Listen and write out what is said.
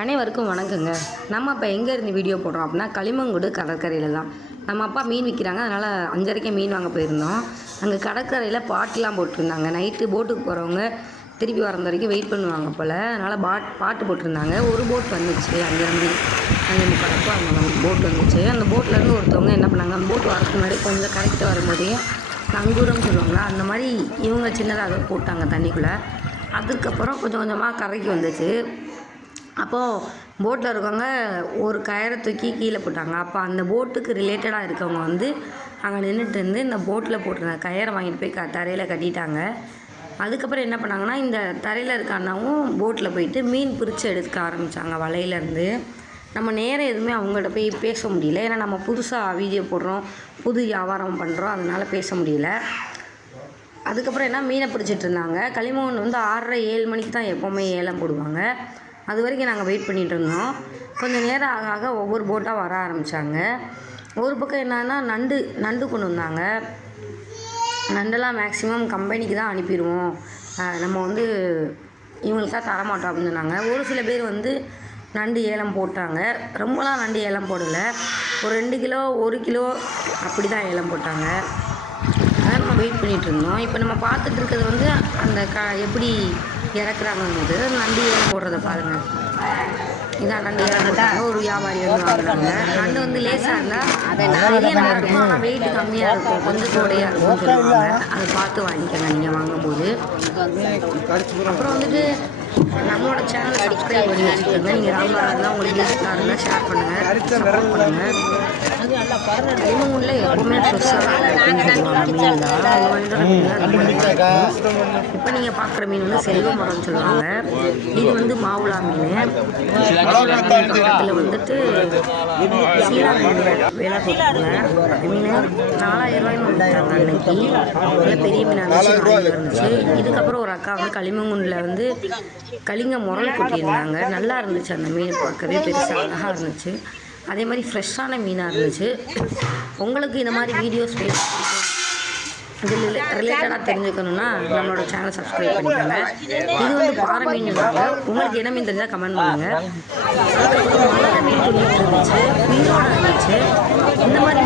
அனைவருக்கும் வணக்கங்க. நம்ம இப்போ எங்கே இருந்து வீடியோ போடுறோம் அப்படின்னா களிமங்குடு கடற்கரையில் தான். நம்ம அப்பா மீன் விற்கிறாங்க அதனால் அஞ்சரைக்கே மீன் வாங்க போயிருந்தோம். அங்கே கடற்கரையில் பாட்டுலாம் போட்டிருந்தாங்க. நைட்டு போட்டுக்கு போகிறவங்க திருப்பி வரந்த வரைக்கும் வெயிட் பண்ணுவாங்க போல். அதனால் பாட் பாட்டு போட்டிருந்தாங்க. ஒரு போட் வந்துச்சு. அஞ்சரை மணி அஞ்சு முக்காலப்போ அந்த போட் வந்துச்சு. அந்த போட்லேருந்து ஒருத்தவங்க என்ன பண்ணாங்க அந்த போட் வரதுக்கு முன்னாடி கொஞ்சம் கரெக்டாக வரும்போதே நங்கூரம் சொல்லுவாங்களா அந்த மாதிரி இவங்க சின்னதாக போட்டாங்க தண்ணிக்குள்ளே. அதுக்கப்புறம் கொஞ்சம் கொஞ்சமாக கரைக்கு வந்துச்சு. அப்போது போட்டில் இருக்கவங்க ஒரு கயரை தூக்கி கீழே போட்டாங்க. அப்போ அந்த போட்டுக்கு ரிலேட்டடாக இருக்கவங்க வந்து அங்கே நின்றுட்டு இருந்து இந்த போட்டில் போட்டிருந்த கயரை வாங்கிட்டு போய் க தரையில் கட்டிட்டாங்க. அதுக்கப்புறம் என்ன பண்ணாங்கன்னா இந்த தரையில் இருக்க அண்ணாவும் போட்டில் போயிட்டு மீன் பிரித்து எடுக்க ஆரம்பித்தாங்க வலையிலேருந்து நம்ம நேரம் எதுவுமே அவங்கள்ட்ட போய் பேச முடியல. ஏன்னா நம்ம புதுசாக வீடியோ போடுறோம் புது வியாபாரம் பண்ணுறோம் அதனால் பேச முடியல. அதுக்கப்புறம் என்ன மீனை பிடிச்சிட்டு இருந்தாங்க. களிமண் வந்து ஆறரை ஏழு மணிக்கு தான் எப்போவுமே ஏலம் போடுவாங்க. அது வரைக்கும் நாங்கள் வெயிட் பண்ணிகிட்டு இருந்தோம் கொஞ்சம் நேரம் ஆக ஆக ஒவ்வொரு போட்டாக வர ஆரம்பித்தாங்க ஒரு பக்கம் என்னன்னா நண்டு நண்டு கொண்டு வந்தாங்க. நண்டெல்லாம் மேக்ஸிமம் கம்பெனிக்கு தான் அனுப்பிடுவோம். நம்ம வந்து இவங்களுக்காக தரமாட்டோம் அப்படின்னு சொன்னாங்க. ஒரு சில பேர் வந்து நண்டு ஏலம் போட்டாங்க. ரொம்பலாம் நண்டு ஏலம் போடலை. ஒரு ரெண்டு கிலோ ஒரு கிலோ அப்படி தான் ஏலம் போட்டாங்க. அதான் நம்ம வெயிட் பண்ணிகிட்டு இருந்தோம் இப்போ நம்ம பார்த்துட்டு இருக்கிறது வந்து அந்த க எப்படி இறக்குறாங்கன்றது நண்டு ஏலம் போடுறத பாருங்கள் இதான் நண்டு ஏலம் போட்டாங்க ஒரு வியாபாரி வந்து வாங்குறாங்க. நண்டு வந்து லேசாக இருந்தால் பெரிய நண்டா இருக்கும் ஆனால் வெயிட் கம்மியாக இருக்கும். கொஞ்சம் சோடையாக இருக்கும்னு சொல்லுவாங்க. அதை பார்த்து வாங்கிக்கோங்க நீங்கள் வாங்கும்போது. அப்புறம் வந்துட்டு நம்மளோட சேனல் சப்ஸ்கிரைப் பண்ணி வச்சுக்கோங்க நீங்கள் ராமநாதன் தான் உங்களுக்கு யூஸ்ஃபுல்லாக இருந்தால் ஷேர் பண்ணுங்கள் சப்போர்ட் பண்ணுங்கள் எப்பவுமே ஃப்ரெஷ்ஷாக தான் அது வந்துட்டு இப்போ நீங்கள் பார்க்குற மீன் வந்து செல்வ மரம்னு சொல்லுவாங்க இது வந்து மாவுளா மீன் மாவுளா மீன் பக்கத்தில் வந்துட்டு சீலா மீன் விலை கொடுத்தாங்க மீன் நாலாயிரம் ரூபாய்னு வந்துட்டாங்க அன்னைக்கு நல்ல பெரிய மீன் இருந்துச்சு இருந்துச்சு இதுக்கப்புறம் ஒரு அக்கா வந்து களிமங்குண்டில் வந்து கலிங்க முரல் கொட்டியிருந்தாங்க நல்லா இருந்துச்சு அந்த மீன் பார்க்கவே பெருசாக அழகாக இருந்துச்சு அதே மாதிரி ஃப்ரெஷ்ஷான மீனாக இருந்துச்சு. உங்களுக்கு இந்த மாதிரி வீடியோஸ் இதில் ரிலேட்டடாக தெரிஞ்சுக்கணுன்னா நம்மளோட சேனல் சப்ஸ்கிரைப் பண்ணிக்கோங்க. இது வந்து பாறை மீன் உங்களுக்கு என்ன மீன் தெரிஞ்சால் கமெண்ட் பண்ணுங்கள் மீன் துணி இருந்துச்சு மீனோட இருந்துச்சு இந்த மாதிரி